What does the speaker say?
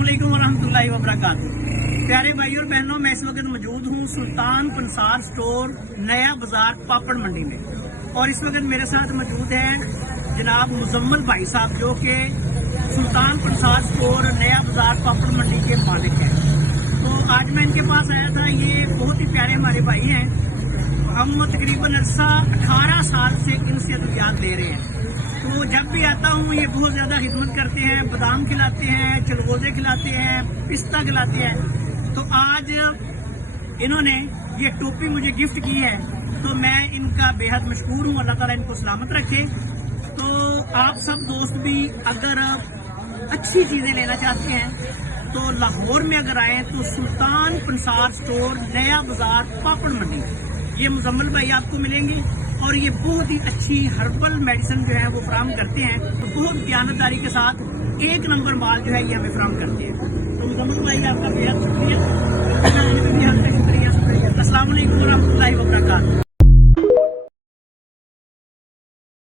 अस्सलाम वालेकुम वरहमतुल्लाहि वबरकातुहू। प्यारे भाई और बहनों, मैं इस वक्त मौजूद हूँ सुल्तान पंसार स्टोर नया बाजार पापड़ मंडी में, और इस वक्त मेरे साथ मौजूद हैं जनाब मुजम्मल भाई साहब, जो कि सुल्तान पंसार स्टोर नया बाजार पापड़ मंडी के मालिक हैं। तो आज मैं इनके पास आया था। ये बहुत ही प्यारे हमारे भाई हैं। हम तकरीबन 18 साल से इनसे अद्वियात ले रहे हैं। तो जब भी आता हूँ ये बहुत ज़्यादा खिदमत करते हैं, बादाम खिलाते हैं, चलगोज़े खिलाते हैं, पिस्ता खिलाते हैं। तो आज इन्होंने ये टोपी मुझे गिफ्ट की है, तो मैं इनका बेहद मशहूर हूँ। अल्लाह ताला इनको सलामत रखे। तो आप सब दोस्त भी अगर अच्छी चीज़ें लेना चाहते हैं तो लाहौर में अगर आएँ तो सुल्तान पंसार स्टोर नया बाजार पापड़ मंडी, ये मुजम्मल भाई आपको मिलेंगे। और ये बहुत ही अच्छी हर्बल मेडिसिन जो है वो फराहम करते हैं। तो बहुत दयानतदारी के साथ 1 नंबर माल जो है ये हमें फराहम करते हैं। तो मुजम्मल भाई आपका बेहद शुक्रिया। अस्सलाम वालेकुम वरहमतुल्लाहि वबरकातुहू।